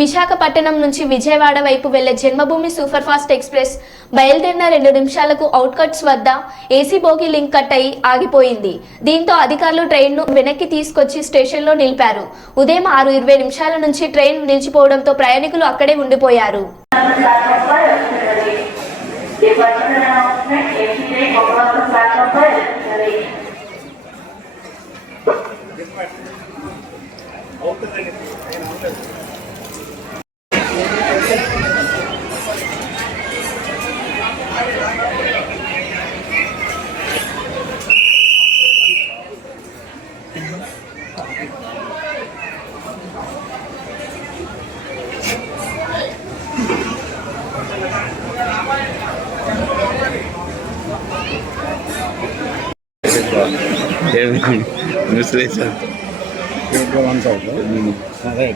విశాఖపట్నం నుంచి విజయవాడ వైపు వెళ్ళే జన్మభూమి సూపర్ ఫాస్ట్ ఎక్స్ప్రెస్ బయలుదేరిన రెండు నిమిషాలకు అవుట్కట్స్ వద్ద ఏసీ బోగి లింక్ కట్ అయి ఆగిపోయింది. దీంతో అధికారులు ట్రైన్ను వెనక్కి తీసుకొచ్చి స్టేషన్లో నిలిపారు. ఉదయం ఆరు ఇరవై నిమిషాల నుంచి ట్రైన్ నిలిచిపోవడంతో ప్రయాణికులు అక్కడే ఉండిపోయారు. ముసలేసారు విశ్లేషణ అదే